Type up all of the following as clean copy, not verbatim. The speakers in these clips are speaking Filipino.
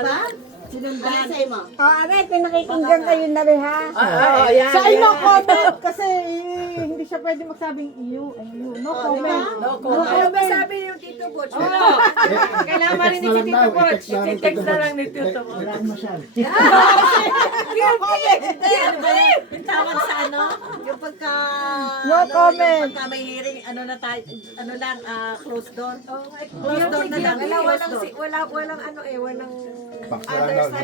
ba? Sinundan sa'yo mo. Aray, pinakikinggan kayo na rin ha. Yan. Sa no comment kasi hindi siya pwede magsabing iyo. No comment. No Ano comment. ba sabi yung Tito Butch? Kailangan marinig si Tito Butch. I-text na lang ni Tito Butch. Yung tawag sa ano? Yung pagka... No comment. Pagka may hearing, ano lang, closed door. Closed door na lang. Walang ano eh, walang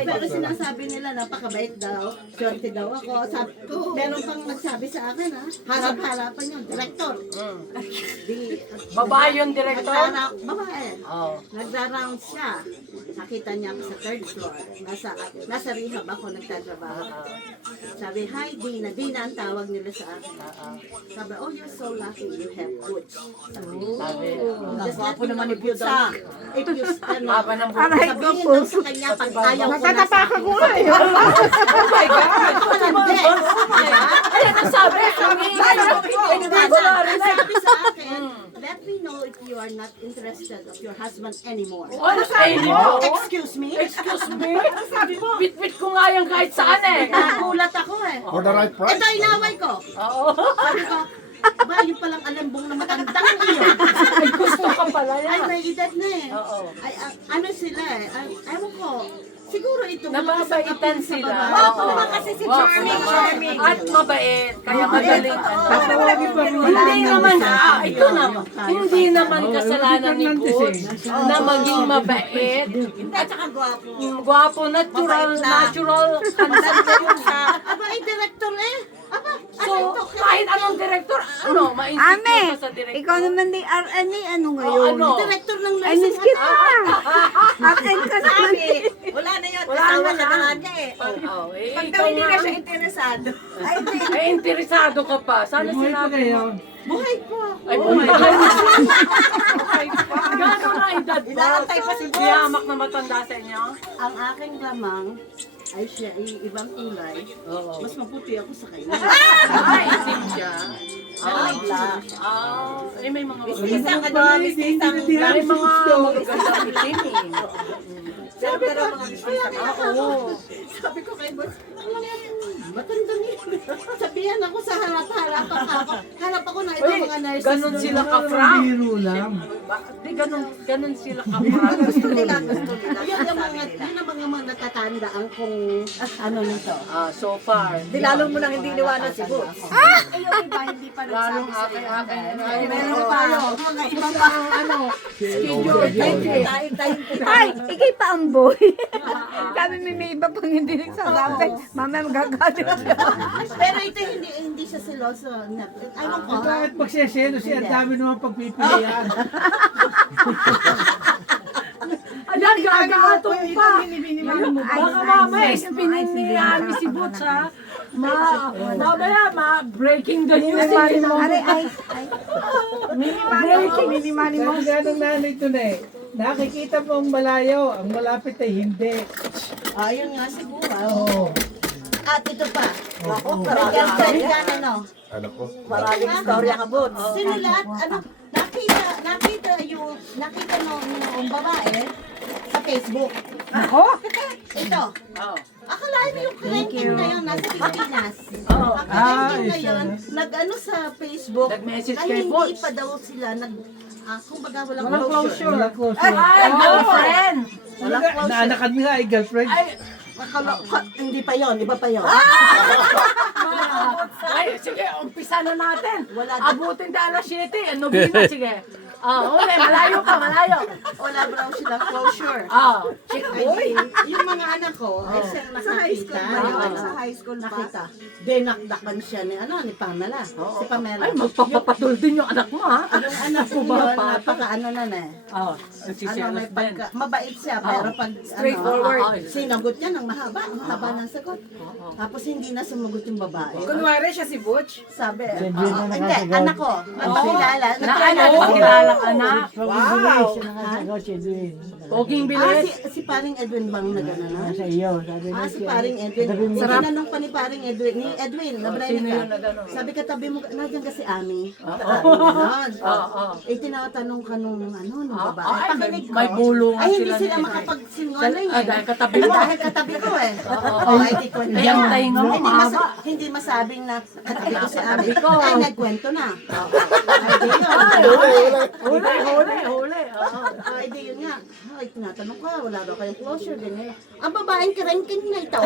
Pero sinasabi nila, napakabait daw. Swerte daw ako. Meron pang nagsabi sa akin, ha? Harap-harapan yun. Director. Babae yung director? Babae. Oo. Nagra-round siya. Nakita niya ako sa third floor. Nasa rehab ako nagtatrabaho. Sabi, hi Dina. Dina ang tawag nila sa akin. Sabi, oh, you're so lucky. You have Butch. Sabi. Just let me know if you don't. If you, ano, Haba ng buhay. Aray ko sabihin po. lang sa kanya pag ayaw ko na Natatapakan ko nga eh. Oh my God! Hindi. Ayan ang sabi. Hindi ko narinig. Sabi sa akin, let me know if you are not interested of your husband anymore. Ano sabi mo? Excuse me? Excuse me? Bit-bit ko nga yan kahit saan eh. Nagulat ako eh. For the right price? Ito inaway ko. Oo. Sabi ko, ba, yung palang alambong na matandang iyo. Ay, gusto ka pala Ay, yan. may edad na eh. Oo. Ay, ano sila eh. Ewan ko. Siguro ito. Nababaitan sila. Wapo Oo. naman kasi si Wapo Charming. naman. Charming. At mabait. Kaya madaling. Wala Hindi naman, ito naman, hindi naman kasalanan ni Butch na maging mabait. At saka gwapo. Gwapo, natural, natural. Handa na yun sa... Aba, ay director eh. Aba, So, kahit anong director, ano, Ame, ma-insecure ka sa director. ikaw naman di RN ano ngayon? ano? director ng Ay, nursing miskit ka. RN ka naman. Wala na yun. Wala Asawa na na lang. nga niya eh. Oo, eh, Pag ikaw daw hindi nga na ang- siya interesado. Ay, hindi. Eh, interesado ka pa. Sana sinabi mo. Buhay po. Ay, buhay pa. Gano'n na edad ba? Inaantay pa si Boss. Yamak na matanda sa inyo? Ang aking lamang ay siya ay ibang kulay. Oo. Mas maputi ako sa kanya. Ay, isim siya. Black. Eh, may mga Isang ano, isang May mga magagandang itim eh. pero mga bisita. Oo. Sabi ko kay Boss, alam mo, matandang yun. Sabihan ako sa harap-harapan ako. Harap ako na itong mga nurses. Ganon doon. sila ka-frank. Di ganon sila ka-frank. Gusto nila. Yun ang mga natatandaan kung ano nito. So far. Di lalo mo nang hindi liwanag si Boss. Ayun, iba, hindi pa Lalong nagsabi sa'yo. akin. Meron pa mga ibang pa. Ano, schedule. Ay, ikay pa ang boy. Sabi may iba pang hindi nagsasabi. Mamaya magagalit siya. Pero ito hindi siya seloso. Ayun ko. Bakit magseselo siya? Ang dami naman pagpipilian. Ayan, gagatong pa. Ay, Baka mamaya, spinin ni Ami si Butch, ha? Mamaya, breaking the news. Aray, ay. Sabi nga ng nanay ito na eh. Nakikita mo ang malayo, ang malapit ay hindi. Ayun nga siguro. Oo. At ito pa. May girlfriend ka na, no? Ano po? Maraming istorya ka, Butch. Sinulat, ano, nakita nung babae sa Facebook. Ako? Ito. Oh. Akalain mo yung cranking na yun, nasa Pilipinas. Oh. Ang cranking na yun, nag-ano sa Facebook, Nag-message ay kay hindi Butch. pa daw sila, kumbaga walang Walang closure. Walang closure. Ay, girlfriend! Walang closure. Naanakan nila ay girlfriend. Ay, Hindi pa yon, iba pa yon. ay, sige, umpisa na natin. Wala. Abutin na alas 7. Ano bina, sige. Uli, malayo pa, malayo. Wala ba daw silang closure? Chick Ay, boy. yung mga anak ko, ay siyang nakakita. Sa high school nakita. Dinakdakan siya ni Pamela. Si Pamela. Ay, magpapapatul din yung anak mo, ha? Yung anak ko ba, yun, papa? napaka-ano na na eh. Si May mabait siya, pero pag Straightforward. sinagot niya ng mahaba, ang haba ng sagot. Tapos hindi na sumagot yung babae. Kunwari siya si Butch. Sabi, Hindi na hindi, nakasagot. anak ko, nagkilala. Nakilala anak. Wow! Sinakasagot si Edwin. Poging bilis. Si paring Edwin bang nagano na? Sa iyo, sabi niya Si paring Edwin. Tinanong pa ni paring Edwin. Ni Edwin, nabrayan Sino ka. yung nagano? Sabi ka tabi mo, nandiyan ka si Ami. Oo. Eh, tinatanong ka nung nung babae. Ay, Pakinig ko. may bulungan Ay, hindi sila sila ni- makapagsinungaling Ah, eh. dahil katabi mo. Dahil katabi ko eh. Oo, ay di kwento. Ay, ang tainga mo, Hindi, mahaba. hindi masabing na katabi ko si Ami. Katabi ko. Ay, nagkwento na. Ay, di yun. Huli. Oo. Ay, di yun nga. Ay, tinatanong ko, wala daw kayong closure, ganyan. Ang babaeng karangkin na ito,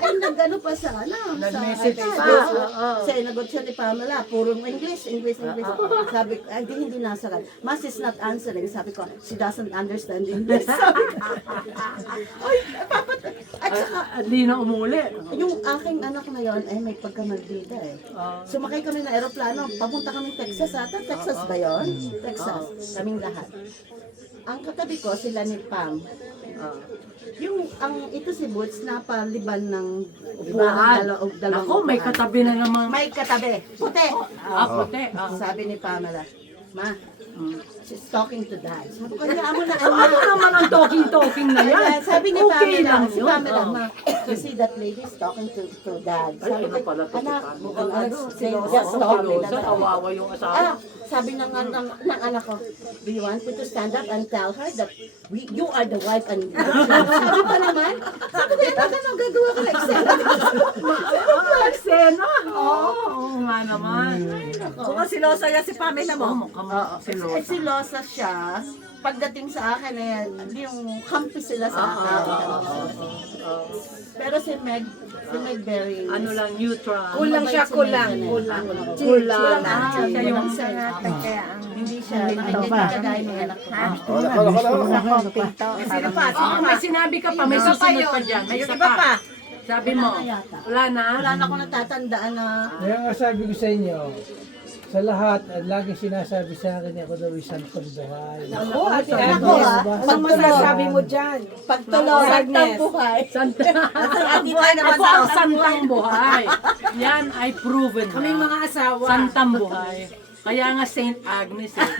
ay nagano pa sa Nag-message iPad. pa. Oo. Sinagot siya ni Pamela, puro English. Sabi ko, ay, di hindi nasagot. Mas is not answering. Sabi ko, she doesn't understand English. Sabi ko, ay, at saka, Hindi na umuli. yung aking anak na yon ay may pagkamaldita eh. Sumakay kami ng aeroplano, papunta kami Texas ata. Texas ba yon? Texas. Kaming lahat. Ang katabi ko, sila ni Pam. Ito si Boots, napaliban ng upuan, dalawang Ako, may upuan. katabi na naman. May katabi. Puti. Puti. Sabi ni Pamela, Ma, she's talking to Dad. Sabi ko, hayaan mo na, So, ano naman ang talking na yan? Ayan, sabi ni Okay Pamela, lang si yun. Pamela, Oo. Ma, you see that lady is talking to Dad. Sabi ko, anak, just talking Sa kawawa yung asawa. sabi ng anak ko, do you want me to stand up and tell her that you are the wife and sabi pa naman, sabi ko, ito naman gagawa ko na eksena. Eksena? Oo nga naman. Kung silosa yan si Pamela mo. Eh, si Losa siya, pagdating sa akin, yung kampi sila sa akin. Pero si Meg very... Ano lang, neutral. Kulang siya, kulang. Kulang. Siya yung hindi siya nakikagaya ng anak ko. Sino pa? May sinabi ka pa, may susunod pa dyan. May isa pa. Sabi mo, wala na? Wala na akong natatandaan na... Kaya nga sabi ko sa inyo, sa lahat, at lagi sinasabi sa akin, ako daw isang pagbuhay. Ako Anong masasabi mo dyan? pagtulog, santang buhay. Ang buhay naman Ako ang santang buhay. Yan ay proven na. Kaming mga asawa. Santang buhay. Kaya nga Saint Agnes eh.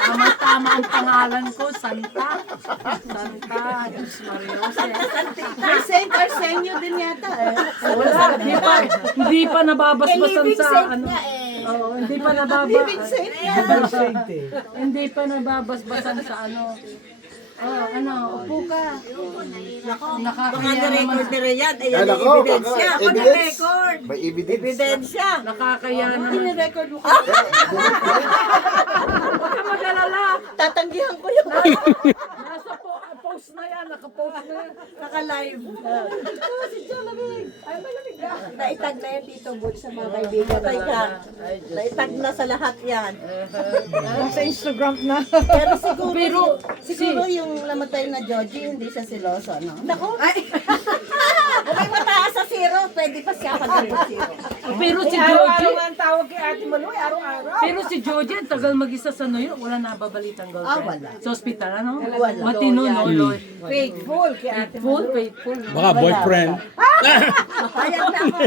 Tama-tama ang pangalan ko, Santa. Santa, Diyos Mariose. May Saint Arsenio din yata eh. Wala, hindi pa nababasbasan sa ano. Oo, hindi pa Living Saint yan. Saint eh. Hindi pa nababasbasan sa ano. Upo ka. Nakakaya naman. ni Riyad. Yan ako, Ebidensya. baka, Ako evidence. na-record. May evidence. Ebidensya. Nakakaya naman. Ini-record mo ka. Huwag ka mag-alala. Tatanggihan ko yun. Nasa post na yan, naka-post na yan. Naka-live. Si Jolamig. Naitag na yan dito, Bud, sa mga kaibigan. Teka, naitag na sa lahat yan. Sa Instagram na. Pero siguro, Pero, siguro yung namatay na Joji, hindi siya si Loso, no? Nako. Kung may mataas sa zero, pwede pa siya pag zero. Pero si Joji, ang tawag kay Ate Maloy, araw-araw. pero si Joji, ang tagal mag-isa sa New York, wala nababalitang girlfriend. wala. Sa ospital, ano? Wala. Matino, no? Lord. Faithful kay Ate Faithful. Baka boyfriend. Hayag na ako.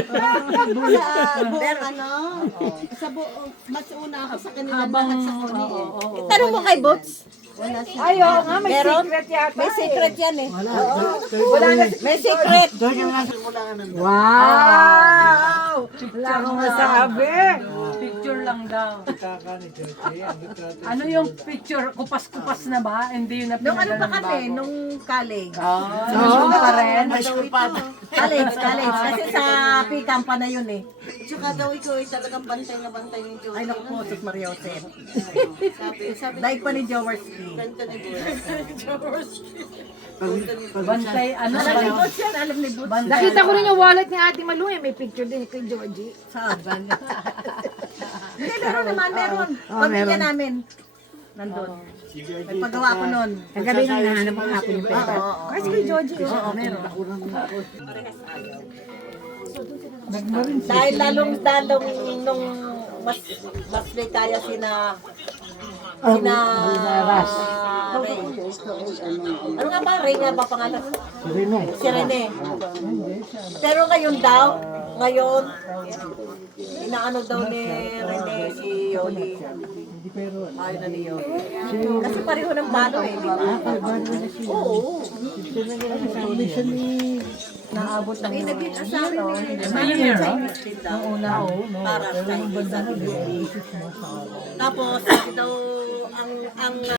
Sa buong, mas una ako sa kanila Habang, lahat sa kuni eh. Tanong mo kay Boots. Wala siya. Ayo nga, may secret yata. May secret yan eh. Wala na. May secret. Wow! Wala akong masabi. Picture lang daw. Kaka ni Joche, ang litrato. Ano yung picture? Kupas-kupas na ba? Hindi yun na Nung ano pa pinadala ng kami, bago. nung college. Oo, pa rin. College. Kasi sa Pikam pa na yun eh. Tsaka daw ikaw ay talagang bantay na bantay ni Joji. Ay, naku po, Sus Maria Jose. Sabi Daig pa ni Jowerski. Ganda ni Bantay, ano ba Alam ni yun? Boots yan, alam ni Boots. Bantay. Nakita ko rin yung wallet ni Ate Malu eh. May picture din kay Georgie. Saan? Hindi, meron naman, meron. Pamilya namin. Nandun. May pagawa ko nun. Kagabi nang nahanap ang hapon yung pera. Kasi kay Georgie. Oo, meron. Dahil lalong nung mas may kaya sina Ray. Ano nga ba? Ray nga ba pangalan? Si Rene. Pero ngayon daw, inaano daw ni Rene si Yoli. Di pero, Ayaw na niyo. Kasi pareho ng balo eh, di ba? Oo. mission ni Naabot ng Naging asawa ni year, Nung una, para sa isa. Tapos, daw, ang